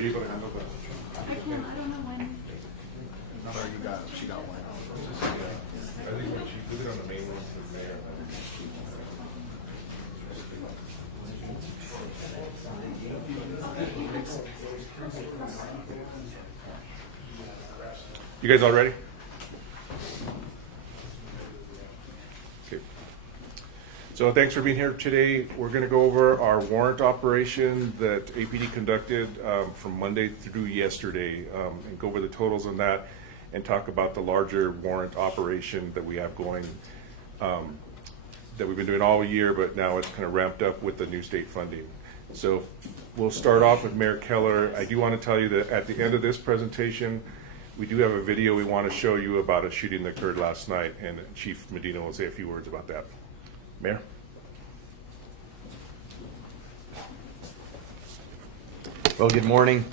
Are you going to handle that? I can. I don't know when. She got one. I think when she put it on the main one for the mayor. You guys all ready? Okay. So thanks for being here today. We're going to go over our warrant operation that APD conducted from Monday through yesterday and go over the totals on that and talk about the larger warrant operation that we have going that we've been doing all year, but now it's kind of ramped up with the new state funding. So we'll start off with Mayor Keller. I do want to tell you that at the end of this presentation, we do have a video we want to show you about a shooting that occurred last night, and Chief Medina will say a few words about that. Mayor? Well, good morning.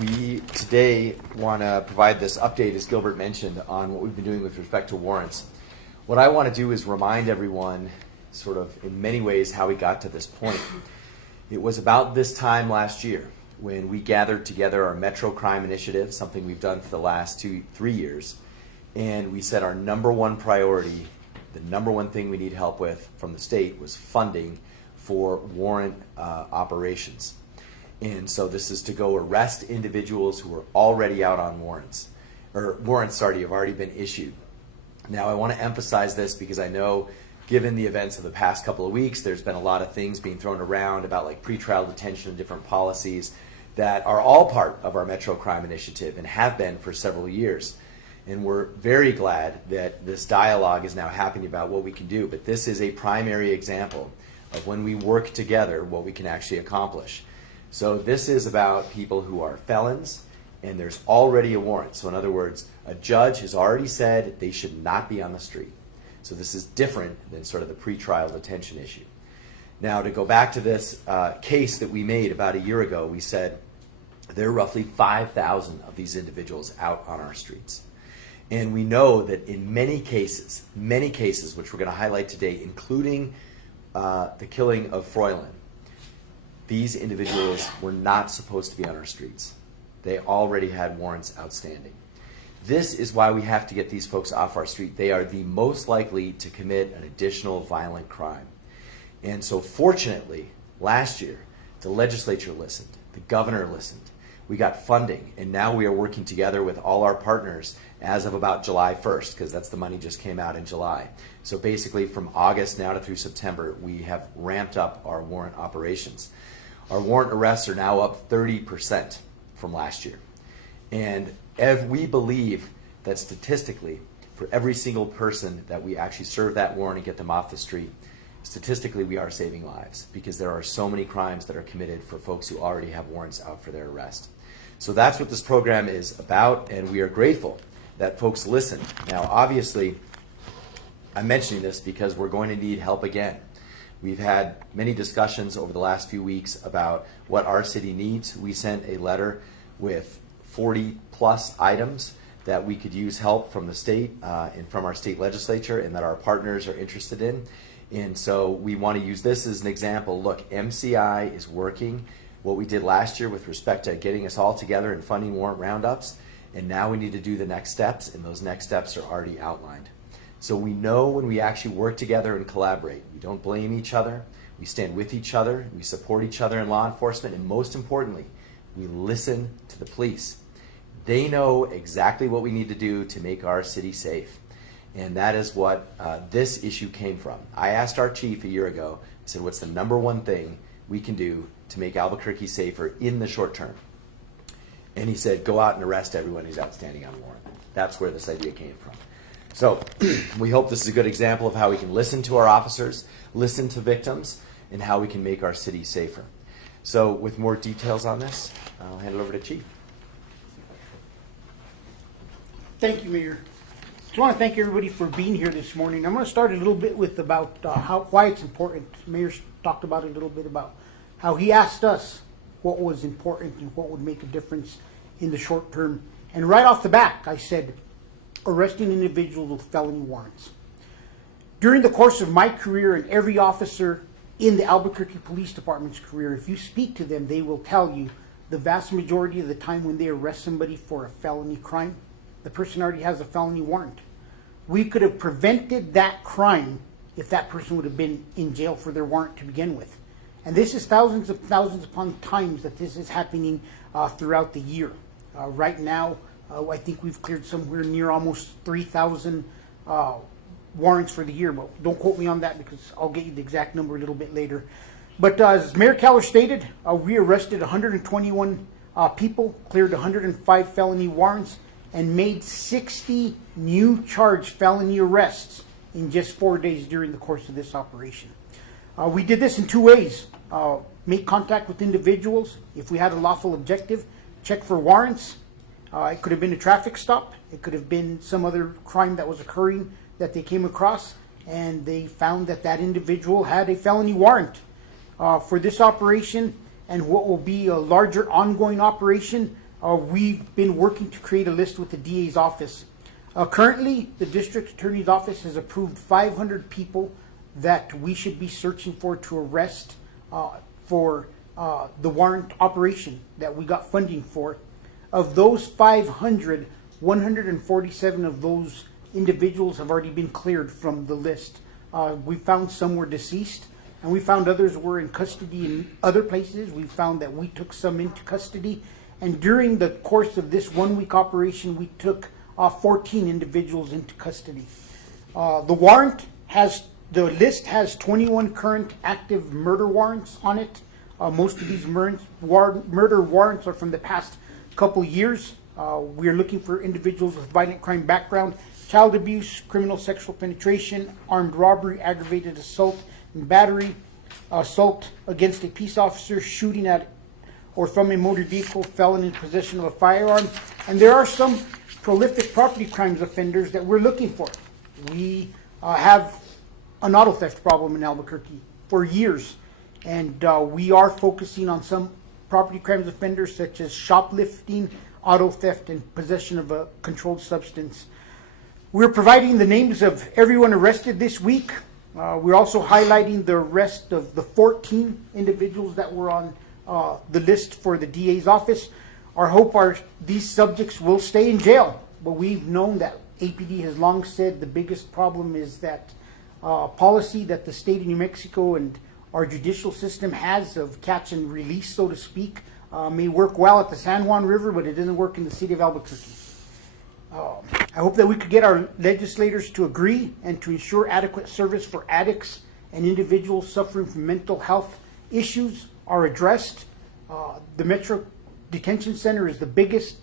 We today want to provide this update, as Gilbert mentioned, on what we've been doing with respect to warrants. What I want to do is remind everyone, sort of in many ways, how we got to this point. It was about this time last year when we gathered together our Metro Crime Initiative, something we've done for the last 2-3 years, and we said our number one priority, the number one thing we need help with from the state was funding for warrant operations. And so this is to go arrest individuals who are already out on warrants, or warrants have already been issued. Now I want to emphasize this because I know given the events of the past couple of weeks, there's been a lot of things being thrown around about like pretrial detention and different policies that are all part of our Metro Crime Initiative and have been for several years. And we're very glad that this dialogue is now happening about what we can do. But this is a primary example of when we work together, what we can actually accomplish. So this is about people who are felons and there's already a warrant. So in other words, a judge has already said they should not be on the street. So this is different than sort of the pretrial detention issue. Now to go back to this case that we made about a year ago, we said there are roughly 5,000 of these individuals out on our streets. And we know that in many cases, which we're going to highlight today, including the killing of Froylan, these individuals were not supposed to be on our streets. They already had warrants outstanding. This is why we have to get these folks off our street. They are the most likely to commit an additional violent crime. And so fortunately, last year, the legislature listened, the governor listened, we got funding, and now we are working together with all our partners as of about July 1st, because that's the money just came out in July. So basically from August now to through September, we have ramped up our warrant operations. Our warrant arrests are now up 30% from last year. And we believe that statistically, for every single person that we actually serve that warrant and get them off the street, statistically we are saving lives because there are so many crimes that are committed for folks who already have warrants out for their arrest. So that's what this program is about, and we are grateful that folks listen. Now obviously, I'm mentioning this because we're going to need help again. We've had many discussions over the last few weeks about what our city needs. We sent a letter with 40 plus items that we could use help from the state and from our state legislature and that our partners are interested in. And so we want to use this as an example. Look, MCI is working what we did last year with respect to getting us all together and funding warrant roundups. And now we need to do the next steps, and those next steps are already outlined. So we know when we actually work together and collaborate, we don't blame each other, we stand with each other, we support each other in law enforcement, and most importantly, we listen to the police. They know exactly what we need to do to make our city safe. And that is what this issue came from. I asked our chief a year ago, I said, what's the number one thing we can do to make Albuquerque safer in the short term? And he said, go out and arrest everyone who's outstanding on warrant. That's where this idea came from. So we hope this is a good example of how we can listen to our officers, listen to victims, and how we can make our city safer. So with more details on this, I'll hand it over to Chief. Thank you, Mayor. Just want to thank everybody for being here this morning. I'm going to start a little bit with about why it's important. Mayor talked about it a little bit about how he asked us what was important and what would make a difference in the short term. And right off the bat, I said, arresting individuals with felony warrants. During the course of my career and every officer in the Albuquerque Police Department's career, if you speak to them, they will tell you the vast majority of the time when they arrest somebody for a felony crime, the person already has a felony warrant. We could have prevented that crime if that person would have been in jail for their warrant to begin with. And this is thousands upon times that this is happening throughout the year. Right now, I think we've cleared somewhere near almost 3,000 warrants for the year. But don't quote me on that because I'll get you the exact number a little bit later. But as Mayor Keller stated, we arrested 121 people, cleared 105 felony warrants, and made 60 new charged felony arrests in just 4 days during the course of this operation. We did this in two ways. Make contact with individuals. If we had a lawful objective, check for warrants. It could have been a traffic stop. It could have been some other crime that was occurring that they came across, and they found that that individual had a felony warrant. For this operation and what will be a larger ongoing operation, we've been working to create a list with the DA's office. Currently, the District Attorney's Office has approved 500 people that we should be searching for to arrest for the warrant operation that we got funding for. Of those 500, 147 of those individuals have already been cleared from the list. We found some were deceased, and we found others were in custody in other places. We found that we took some into custody, and during the course of this 1 week operation, we took 14 individuals into custody. The list has 21 current active murder warrants on it. Most of these murder warrants are from the past couple years. We are looking for individuals with violent crime background, child abuse, criminal sexual penetration, armed robbery, aggravated assault and battery, assault against a peace officer, shooting at or from a motor vehicle, felon in possession of a firearm. And there are some prolific property crimes offenders that we're looking for. We have an auto theft problem in Albuquerque for years, and we are focusing on some property crimes offenders such as shoplifting, auto theft, and possession of a controlled substance. We're providing the names of everyone arrested this week. We're also highlighting the arrest of the 14 individuals that were on the list for the DA's office. Our hope are these subjects will stay in jail, but we've known that APD has long said the biggest problem is that policy that the state of New Mexico and our judicial system has of catch and release, so to speak, may work well at the San Juan River, but it doesn't work in the city of Albuquerque. I hope that we could get our legislators to agree and to ensure adequate service for addicts and individuals suffering from mental health issues are addressed. The Metro Detention Center is the biggest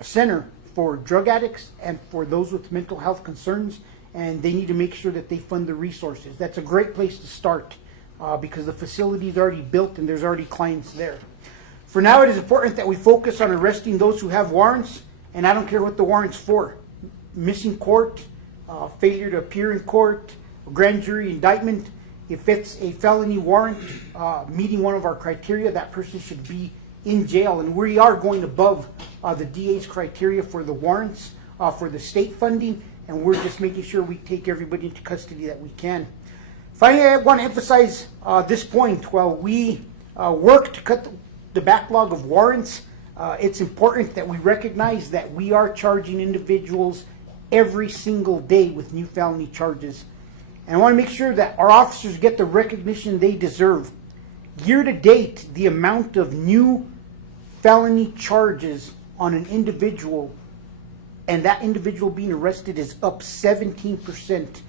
center for drug addicts and for those with mental health concerns, and they need to make sure that they fund the resources. That's a great place to start because the facility is already built and there's already clients there. For now, it is important that we focus on arresting those who have warrants, and I don't care what the warrant's for. Missing court, failure to appear in court, grand jury indictment. If it's a felony warrant meeting one of our criteria, that person should be in jail. And we are going above the DA's criteria for the warrants, for the state funding, and we're just making sure we take everybody into custody that we can. Finally, I want to emphasize this point. While we work to cut the backlog of warrants, it's important that we recognize that we are charging individuals every single day with new felony charges. And I want to make sure that our officers get the recognition they deserve. Year to date, the amount of new felony charges on an individual and that individual being arrested is up 17%.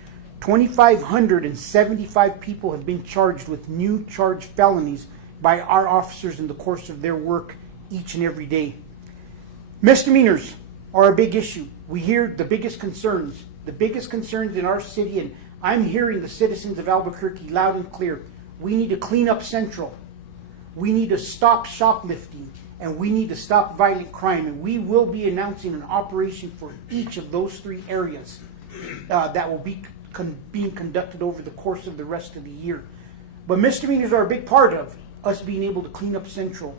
2,575 people have been charged with new charged felonies by our officers in the course of their work each and every day. Misdemeanors are a big issue. We hear the biggest concerns in our city, and I'm hearing the citizens of Albuquerque loud and clear. We need to clean up Central. We need to stop shoplifting, and we need to stop violent crime. And we will be announcing an operation for each of those three areas that will be being conducted over the course of the rest of the year. But misdemeanors are a big part of us being able to clean up Central.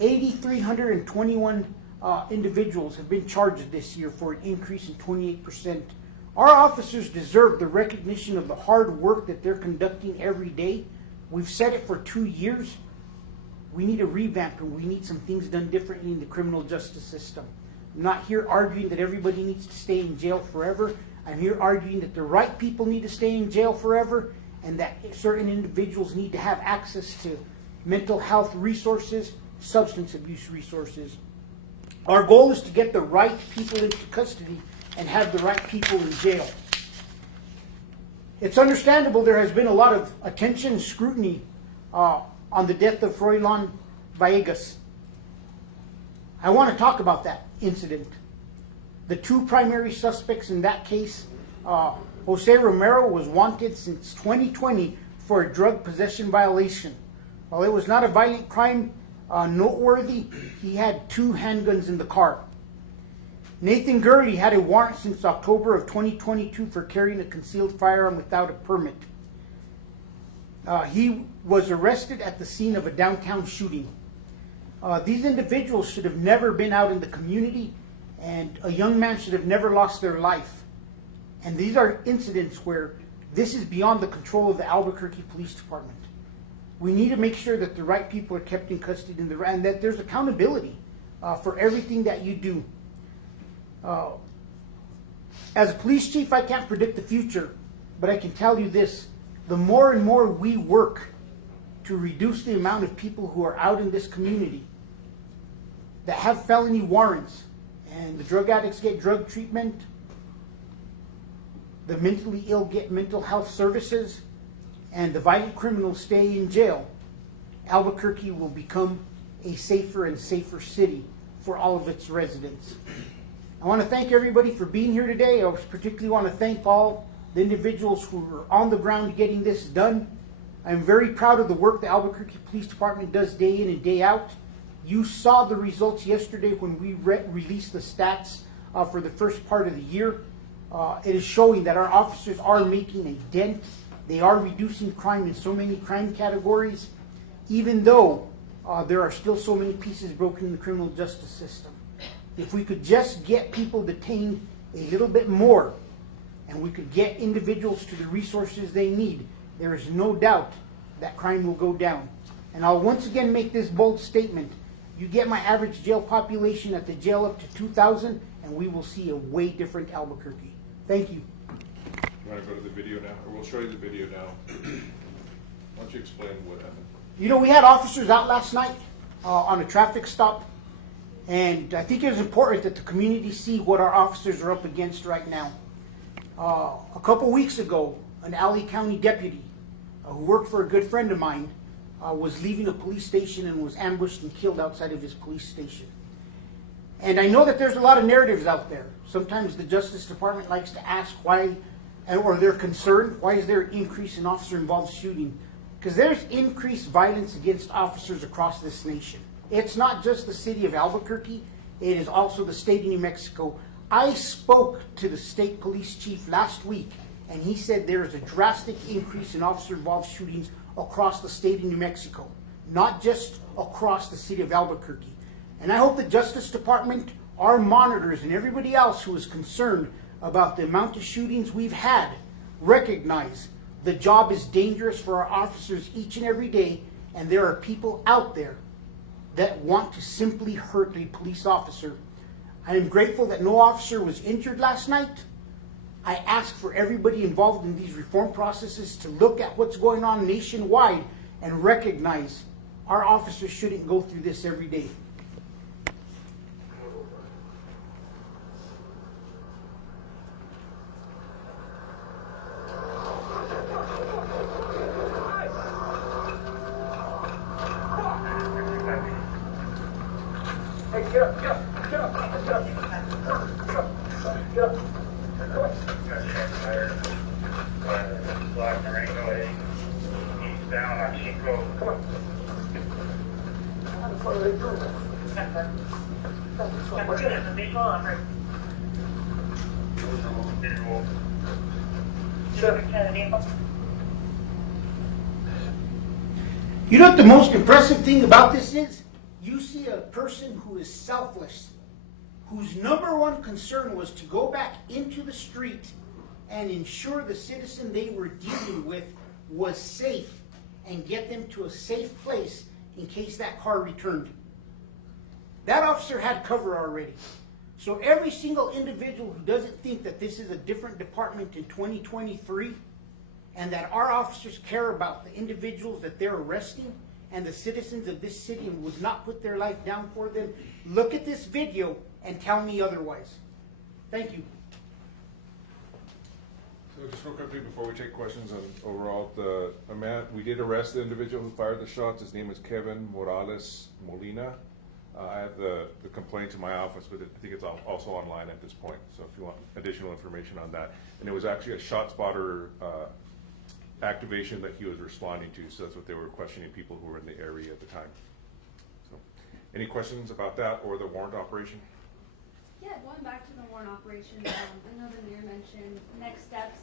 8,321 individuals have been charged this year for an increase in 28%. Our officers deserve the recognition of the hard work that they're conducting every day. We've said it for 2 years. we need a revamp and we need some things done differently in the criminal justice system. I'm not here arguing that everybody needs to stay in jail forever. I'm here arguing that the right people need to stay in jail forever and that certain individuals need to have access to mental health resources, substance abuse resources. Our goal is to get the right people into custody and have the right people in jail. It's understandable there has been a lot of attention and scrutiny on the death of Froilan Villegas. I want to talk about that incident. The two primary suspects in that case, Jose Romero was wanted since 2020 for a drug possession violation. While it was not a violent crime noteworthy, he had 2 handguns in the car. Nathan Gurley had a warrant since October of 2022 for carrying a concealed firearm without a permit. He was arrested at the scene of a downtown shooting. These individuals should have never been out in the community, and a young man should have never lost their life. And these are incidents where this is beyond the control of the Albuquerque Police Department. We need to make sure that the right people are kept in custody and that there's accountability for everything that you do. As a police chief, I can't predict the future, but I can tell you this. The more and more we work to reduce the amount of people who are out in this community that have felony warrants, and the drug addicts get drug treatment, the mentally ill get mental health services, and the violent criminals stay in jail, Albuquerque will become a safer and safer city for all of its residents. I want to thank everybody for being here today. I particularly want to thank all the individuals who are on the ground getting this done. I'm very proud of the work the Albuquerque Police Department does day in and day out. You saw the results yesterday when we released the stats for the first part of the year. It is showing that our officers are making a dent. They are reducing crime in so many crime categories, even though there are still so many pieces broken in the criminal justice system. If we could just get people detained a little bit more, and we could get individuals to the resources they need, there is no doubt that crime will go down. And I'll once again make this bold statement. You get my average jail population at the jail up to 2,000, and we will see a way different Albuquerque. Thank you. You want to go to the video now? Or we'll show you the video now. Why don't you explain what happened? You know, we had officers out last night on a traffic stop, and I think it is important that the community see what our officers are up against right now. A couple weeks ago, an Alley County deputy who worked for a good friend of mine was leaving a police station and was ambushed and killed outside of his police station. And I know that there's a lot of narratives out there. Sometimes the Justice Department likes to ask why, or they're concerned, why is there an increase in officer-involved shooting? Because there's increased violence against officers across this nation. It's not just the city of Albuquerque, it is also the state of New Mexico. I spoke to the state police chief last week, and he said there is a drastic increase in officer-involved shootings across the state of New Mexico, not just across the city of Albuquerque. And I hope the Justice Department, our monitors, and everybody else who is concerned about the amount of shootings we've had recognize the job is dangerous for our officers each and every day, and there are people out there that want to simply hurt a police officer. I am grateful that no officer was injured last night. I ask for everybody involved in these reform processes to look at what's going on nationwide and recognize our officers shouldn't go through this every day. Hey, get up, get up, get up, get up, get up. You know what the most impressive thing about this is? You see a person who is selfless, whose number one concern was to go back into the street and ensure the citizen they were dealing with was safe and get them to a safe place in case that car returned. That officer had cover already. So every single individual who doesn't think that this is a different department in 2023 and that our officers care about the individuals that they're arresting and the citizens of this city and would not put their life down for them, look at this video and tell me otherwise. Thank you. So just real quickly before we take questions on overall, we did arrest the individual who fired the shots. His name is Kevin Morales Molina. I have the complaint in my office, but I think it's also online at this point. So if you want additional information on that. And it was actually a shot spotter activation that he was responding to. So that's what they were questioning people who were in the area at the time. So any questions about that or the warrant operation? Yeah, going back to the warrant operation, I know the mayor mentioned next steps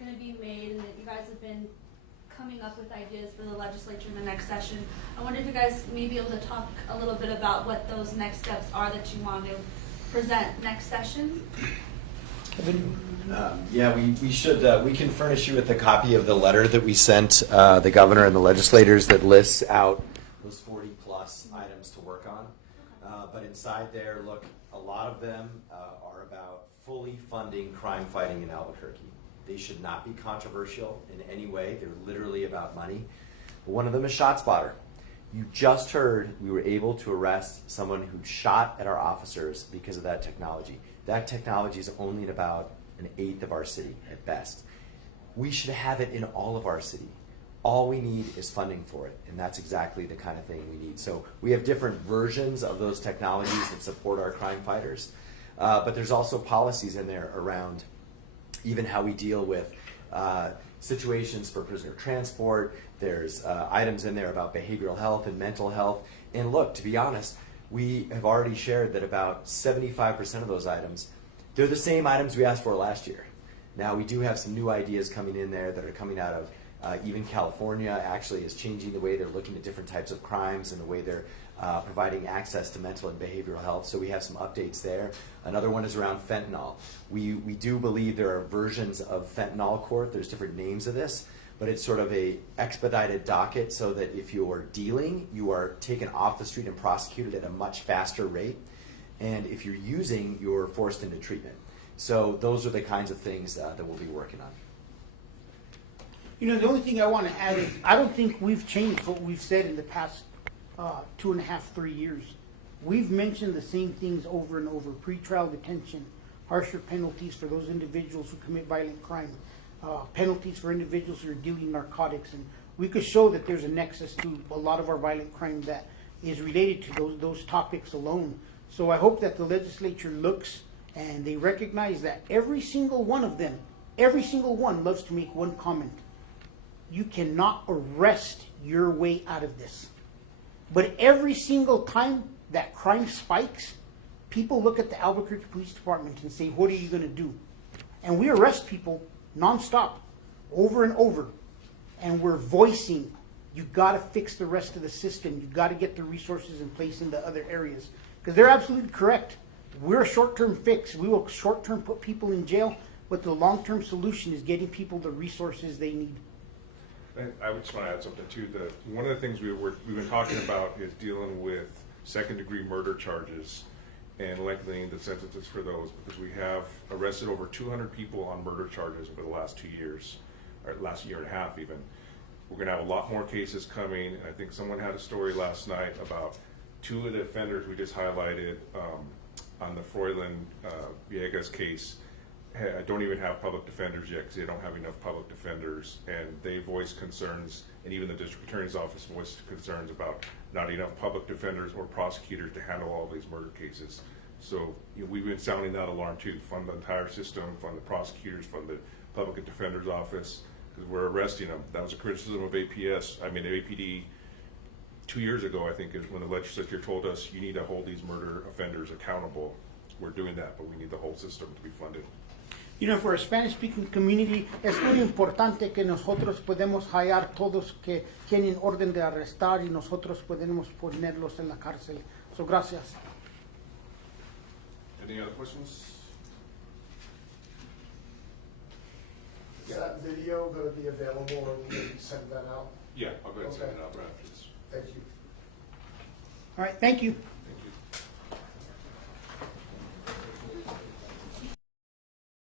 going to be made and that you guys have been coming up with ideas for the legislature in the next session. I wonder if you guys may be able to talk a little bit about what those next steps are that you want to present next session. Yeah, we should. We can furnish you with a copy of the letter that we sent the governor and the legislators that lists out those 40 plus items to work on. But inside there, look, a lot of them are about fully funding crime fighting in Albuquerque. They should not be controversial in any way. They're literally about money. But one of them is ShotSpotter. You just heard we were able to arrest someone who shot at our officers because of that technology. That technology is only in about an eighth of our city at best. We should have it in all of our city. All we need is funding for it, and that's exactly the kind of thing we need. So we have different versions of those technologies that support our crime fighters, but there's also policies in there around even how we deal with situations for prisoner transport. There's items in there about behavioral health and mental health. And look, to be honest, we have already shared that about 75% of those items, they're the same items we asked for last year. Now, we do have some new ideas coming in there that are coming out of even California actually is changing the way they're looking at different types of crimes and the way they're providing access to mental and behavioral health. So we have some updates there. Another one is around fentanyl. We do believe there are versions of fentanyl court. There's different names of this, but it's sort of a expedited docket so that if you are dealing, you are taken off the street and prosecuted at a much faster rate. And if you're using, you're forced into treatment. So those are the kinds of things that we'll be working on. You know, the only thing I want to add is I don't think we've changed what we've said in the past 2.5, 3 years. We've mentioned the same things over and over: pretrial detention, harsher penalties for those individuals who commit violent crime, penalties for individuals who are dealing narcotics, and we could show that there's a nexus to a lot of our violent crime that is related to those topics alone. So I hope that the legislature looks and they recognize that every single one of them, every single one loves to make one comment. You cannot arrest your way out of this. But every single time that crime spikes, people look at the Albuquerque Police Department and say, what are you going to do? And we arrest people nonstop, over and over. And we're voicing, you got to fix the rest of the system. You got to get the resources in place in the other areas. Because they're absolutely correct. We're a short-term fix. We will short-term put people in jail, but the long-term solution is getting people the resources they need. I would just want to add something too. One of the things we've been talking about is dealing with second-degree murder charges and lengthening the sentences for those, because we have arrested over 200 people on murder charges over the last 2 years, or last year and a half even. We're going to have a lot more cases coming, and I think someone had a story last night about 2 of the offenders we just highlighted on the Froylan Villegas case. Don't even have public defenders yet because they don't have enough public defenders, and they voiced concerns, and even the district attorney's office voiced concerns about not enough public defenders or prosecutors to handle all these murder cases. So we've been sounding that alarm too. Fund the entire system, fund the prosecutors, fund the public defender's office, because we're arresting them. That was a criticism of APD 2 years ago, I think, is when the legislature told us you need to hold these murder offenders accountable. We're doing that, but we need the whole system to be funded. You know, for a Spanish-speaking community, es muy importante que nosotros podemos hallar todos que tienen orden de arrestar y nosotros podemos ponerlos en la cárcel. So, gracias. Any other questions? Is that video going to be available, or will you send that out? Yeah, I'll go ahead and send it Okay. out right after this. Thank you. All right, thank you.